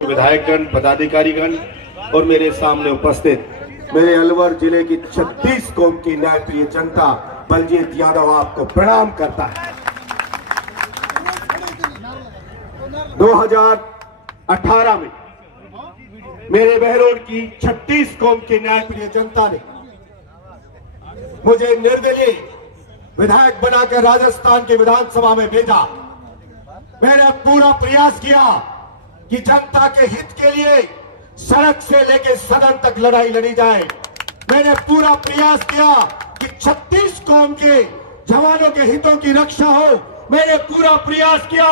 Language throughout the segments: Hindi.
विधायकगण, पदाधिकारीगण और मेरे सामने उपस्थित मेरे अलवर जिले की 36 कौम की न्यायप्रिय जनता, बलजीत यादव आपको प्रणाम करता है। 2018 में मेरे बहरोड की 36 कौम की न्यायप्रिय जनता ने मुझे निर्दलीय विधायक बनाकर राजस्थान की विधानसभा में भेजा। मैंने पूरा प्रयास किया कि जनता के हित के लिए सड़क से लेकर सदन तक लड़ाई लड़ी जाए। मैंने पूरा प्रयास किया कि 36 कौम के जवानों के हितों की रक्षा हो। मैंने पूरा प्रयास किया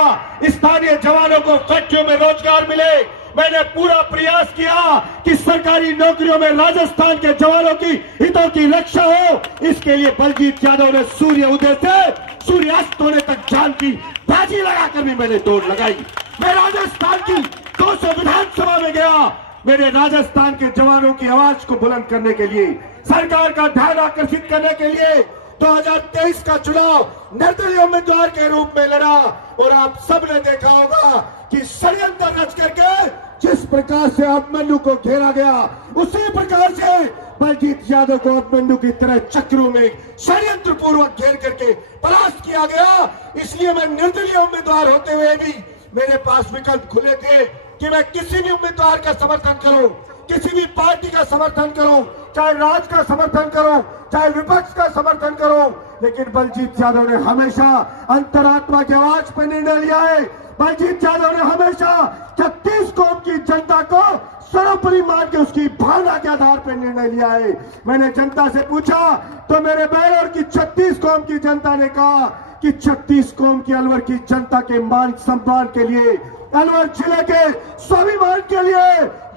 स्थानीय जवानों को फैक्ट्रियों में रोजगार मिले। मैंने पूरा प्रयास किया कि सरकारी नौकरियों में राजस्थान के जवानों की हितों की रक्षा हो। इसके लिए बलजीत यादव ने सूर्य उदय से सूर्यास्त होने तक जान की बाजी लगाकर भी मैंने दौड़ लगाई। मैं राजस्थान की 200 विधानसभा में गया। मेरे राजस्थान के जवानों की आवाज को बुलंद करने के लिए, सरकार का ध्यान आकर्षित करने के लिए 2023 का चुनाव निर्दलीय उम्मीदवार के रूप में लड़ा। और आप सबने देखा होगा कि षड्यंत्र रच करके जिस प्रकार से अभिमन्यु को घेरा गया, उसी प्रकार से बलजीत यादव को अभिमन्यु की तरह चक्रों में षड्यंत्र पूर्वक घेर करके परास्त किया गया। इसलिए मैं निर्दलीय उम्मीदवार होते हुए भी मेरे पास विकल्प खुले थे कि मैं किसी भी उम्मीदवार का समर्थन करूं, किसी भी पार्टी का समर्थन करूं, चाहे राज का समर्थन करूं, चाहे विपक्ष का समर्थन करूं। लेकिन बलजीत यादव ने हमेशा अंतरात्मा की आवाज पर निर्णय लिया है। बलजीत यादव ने हमेशा 36 कौम की जनता को सर्वोपरि मान के उसकी भावना के आधार पर निर्णय लिया है। मैंने जनता से पूछा तो मेरे बहरोड की 36 कौम की जनता ने कहा कि 36 कौम की अलवर की जनता के मान सम्मान के लिए, अलवर जिले के स्वाभिमान के लिए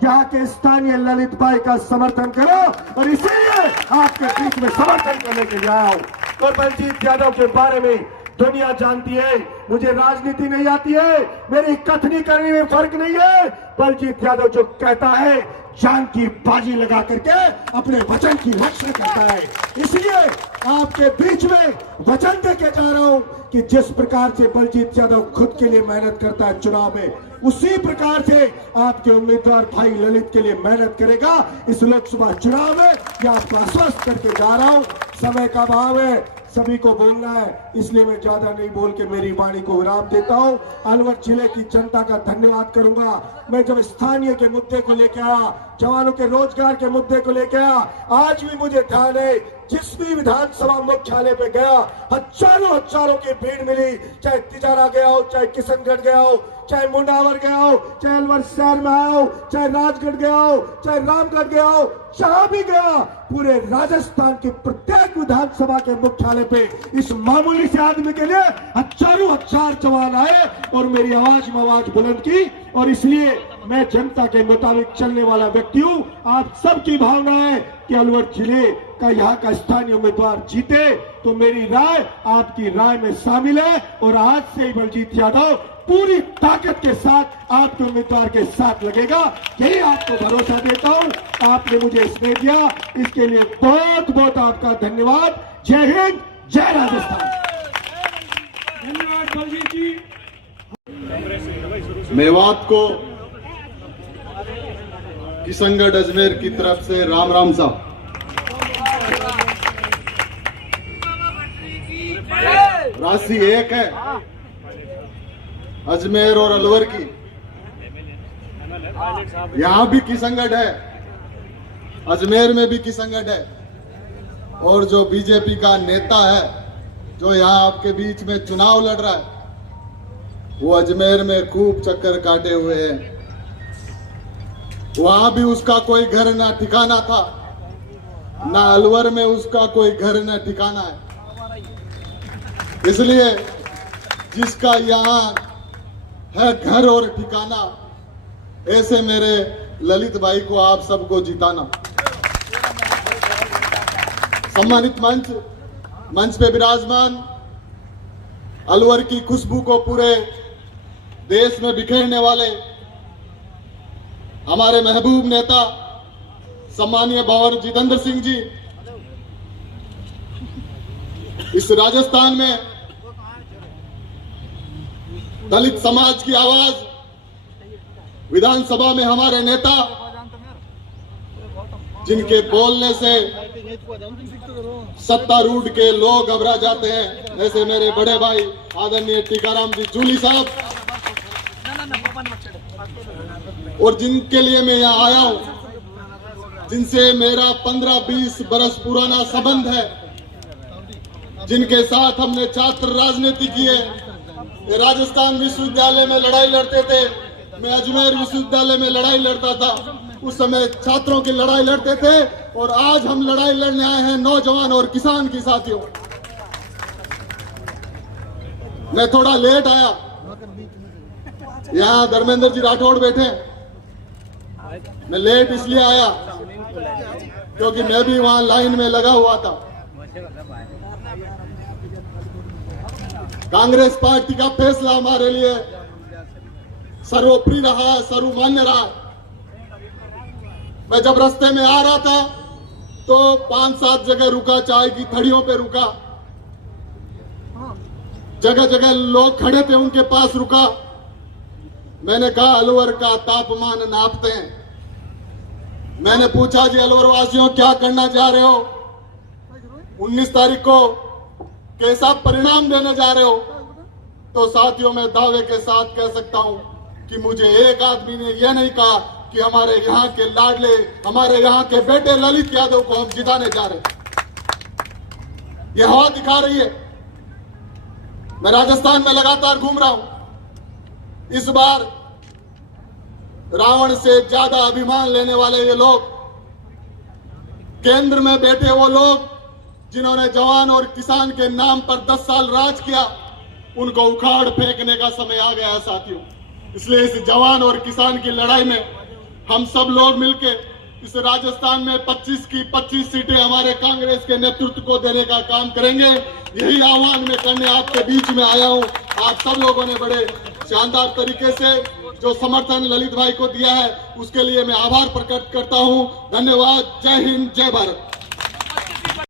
यहाँ के स्थानीय ललित भाई का समर्थन करो। और इसीलिए आपके बीच में समर्थन करने के लिए आया हूं। और बलजीत यादव के बारे में दुनिया जानती है, मुझे राजनीति नहीं आती है, मेरी कथनी करने में फर्क नहीं है। बलजीत यादव जो कहता है जान की बाजी लगा करके अपने वचन की रक्षा करता है। इसलिए आपके बीच में वचन देके जा रहा हूं कि जिस प्रकार से बलजीत यादव खुद के लिए मेहनत करता है चुनाव में, उसी प्रकार से आपके उम्मीदवार भाई ललित के लिए मेहनत करेगा इस लोकसभा चुनाव में। यह आपको आश्वस्त करके जा रहा हूं। समय का अभाव है, सभी को बोलना है, इसलिए मैं ज्यादा नहीं बोल के मेरी वाणी को विराम देता हूं। अलवर जिले की जनता का धन्यवाद करूंगा। मैं जब स्थानीय के मुद्दे को लेकर आया, जवानों के रोजगार के मुद्दे को लेकर आया, आज भी मुझे ध्यान है जिस भी विधानसभा मुख्यालय पे गया हजारों की भीड़ मिली। चाहे तिजारा गया हो, चाहे किशनगढ़ गया हो, चाहे मुंडावर गया हो, चाहे अलवर शहर में आया हो, चाहे राजगढ़ गया हो, चाहे रामगढ़ गया हो, जहां भी गया, पूरे राजस्थान के प्रत्येक विधानसभा के मुख्यालय पे इस मामूली से आदमी के लिए हजार जवान आए और मेरी आवाज में आवाज बुलंद की। और इसलिए मैं जनता के मुताबिक चलने वाला व्यक्ति हूं। आप सबकी भावना है कि अलवर जिले का यहाँ का स्थानीय उम्मीदवार जीते, तो मेरी राय आपकी राय में शामिल है। और आज से ही बलजीत यादव पूरी ताकत के साथ आपके उम्मीदवार के साथ लगेगा, यही आपको भरोसा देता हूं। आपने मुझे स्नेह दिया, इसके लिए बहुत बहुत आपका धन्यवाद। जय हिंद, जय राजस्थान। धन्यवाद बलजीत जी। मेवात को किशनगढ़ अजमेर की तरफ से राम राम साहब। राशि एक है अजमेर और अलवर की। यहां भी किशनगढ़ है, अजमेर में भी किशनगढ़ है। और जो बीजेपी का नेता है जो यहां आपके बीच में चुनाव लड़ रहा है, वो अजमेर में खूब चक्कर काटे हुए हैं। वहां भी उसका कोई घर ना ठिकाना था, ना अलवर में उसका कोई घर ना ठिकाना है। इसलिए जिसका यहाँ है घर और ठिकाना, ऐसे मेरे ललित भाई को आप सबको जिताना। सम्मानित मंच पे विराजमान, अलवर की खुशबू को पूरे देश में बिखेरने वाले हमारे महबूब नेता सम्मानीय बावर जितेंद्र सिंह जी, इस राजस्थान में दलित समाज की आवाज विधानसभा में हमारे नेता जिनके बोलने से सत्तारूढ़ के लोग घबरा जाते हैं, जैसे मेरे बड़े भाई आदरणीय टीकाराम जी जूली साहब, और जिनके लिए मैं यहाँ आया हूं, जिनसे मेरा 15-20 बरस पुराना संबंध है, जिनके साथ हमने छात्र राजनीति की है। ये राजस्थान विश्वविद्यालय में लड़ाई लड़ते थे, मैं अजमेर विश्वविद्यालय में लड़ाई लड़ता था, उस समय छात्रों की लड़ाई लड़ते थे, और आज हम लड़ाई लड़ने आए हैं नौजवान और किसान की साथियों। मैं थोड़ा लेट आया, यहाँ धर्मेंद्र जी राठौड़ बैठे, मैं लेट इसलिए आया क्योंकि मैं भी वहां लाइन में लगा हुआ था। कांग्रेस पार्टी का फैसला हमारे लिए सर्वोपरि रहा, सर्वमान्य रहा। मैं जब रास्ते में आ रहा था तो 5-7 जगह रुका, चाय की थड़ियों पे रुका, जगह जगह लोग खड़े थे, उनके पास रुका। मैंने कहा अलवर का तापमान नापते हैं। मैंने पूछा जी अलवर वासियों क्या करना चाह रहे हो, 19 तारीख को कैसा परिणाम देने जा रहे हो? तो साथियों मैं दावे के साथ कह सकता हूं कि मुझे एक आदमी ने यह नहीं कहा कि हमारे यहाँ के लाडले, हमारे यहाँ के बेटे ललित यादव को हम जिताने जा रहे हैं। यह हवा दिखा रही है। मैं राजस्थान में लगातार घूम रहा हूं। इस बार रावण से ज्यादा अभिमान लेने वाले ये लोग, केंद्र में बैठे वो लोग जिन्होंने जवान और किसान के नाम पर 10 साल राज किया, उनको उखाड़ फेंकने का समय आ गया है साथियों। इसलिए इस जवान और किसान की लड़ाई में हम सब लोग मिलकर इस राजस्थान में 25 की 25 सीटें हमारे कांग्रेस के नेतृत्व को देने का काम करेंगे। यही आह्वान मैं करने आपके बीच में आया हूं। आप सब लोगों ने बड़े शानदार तरीके से जो समर्थन ललित भाई को दिया है, उसके लिए मैं आभार प्रकट करता हूं। धन्यवाद। जय हिंद, जय भारत।